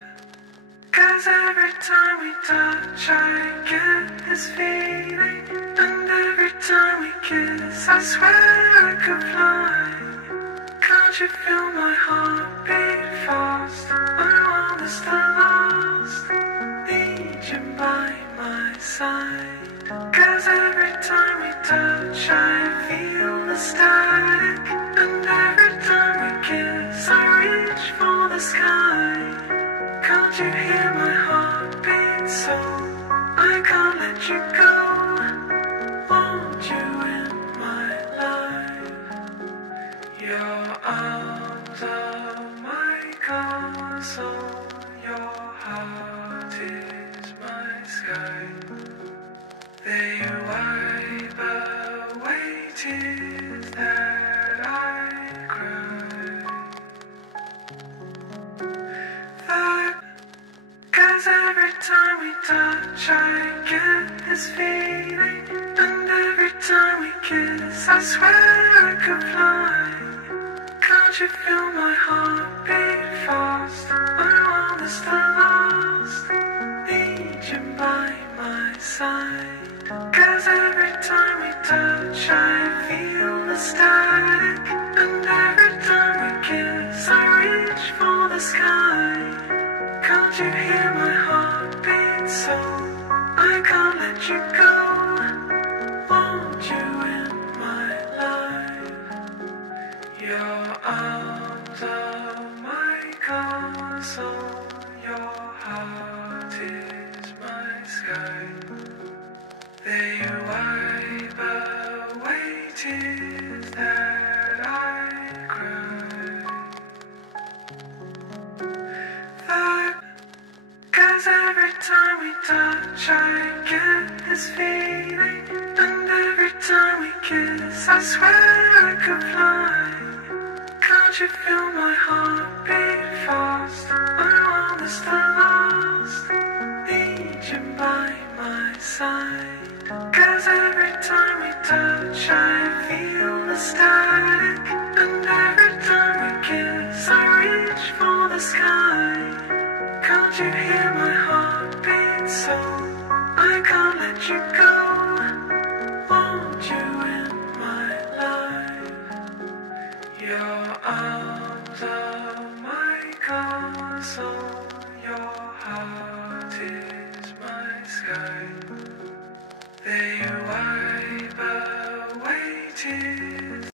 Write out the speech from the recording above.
'Cause every time we touch I get this feeling, and every time we kiss I swear I could fly. Can't you feel my heart beat fast? I wanna stay lost, need you by my side. 'Cause every time we touch I feel the static, and every time we kiss I reach for the sky. Can't you hear my heartbeat so I can't let you go? Want you in my life. Your arms are my castle, your heart is my sky. They wipe away tears that I cry. 'Cause every time we touch I get this feeling, and every time we kiss I swear I could fly. Can't you feel my heart beat fast? I wanna stay lost, need you by my side. 'Cause every time we touch I feel the static, and every time we kiss I reach for the sky. Can't you hear my heartbeat so I can't let you go? Want you in my life. Your arms are my castle, your heart is my sky. They wipe away tears that I cry. 'Cause every time we touch I get this feeling, and every time we kiss I swear I could fly. Can't you feel my heart beat fast? I wanna stay lost, need you by my side. 'Cause every time we touch I feel the static, and every time we kiss I reach for the sky. Can't you hear my heartbeat so I can't let you go? Want you in my life. Your arms are my castle, your heart is my sky. They wipe away tears